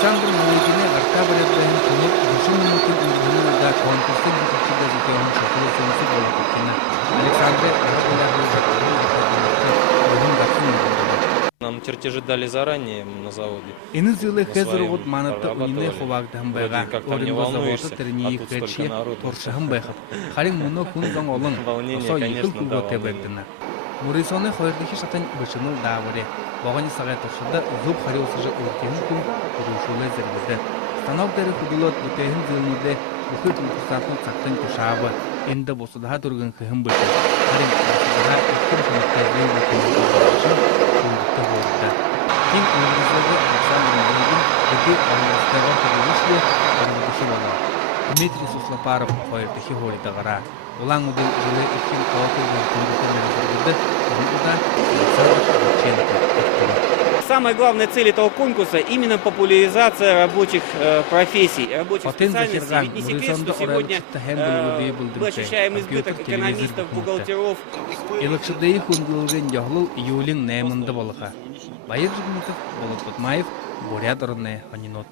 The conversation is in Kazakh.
Александр Мулыгине Артабаребден Кунук Душин Минутин Урбануда конкурсын жетекчиде зекеон шоколы сенси болуп кеткени. Александр Нам чертежи дали заранее на заводе. Эни жылы хезер вот манатта унине ховагдам байга. Оринго завода терни кечи торшахым байхат. Харин муно кун зон олон. Осо йыкыл кулго тебэгдина. Мурисоны хойрдихи шатан бышыныл даваре. Багани сагай торшуда зуб хариосыжы өртемін күн құрушулы зіргізді. Станок дәрі худулот бүтейін зылмыды бүхіт ұлқыстатын сақтан күшабы. Энді босыдаға тұргын күйін бұшы. Харин босыдаға үккін күнікті зей бүкінің күшін күндікті көрді. Кен өңірізлігі Александр Мулыгин бүті ауылыстағы құрылышлы құрылышы болу. Дмитрий Суслопаров хойрдихи хоридағыра. Улан ұдың жылы үккін қауқылған күндікті мәрізіргізді. Самая главная цель этого конкурса именно популяризация рабочих профессий, рабочих специальностей. Ведь не секрет, что сегодня мы ощущаем избыток экономистов, бухгалтеров. Илыкшыдайы хундылгын яғлыл июлин нәймінді болыға. Байыр Жигмитов, Болот Батмаев, Бурят Орны, Ханинот.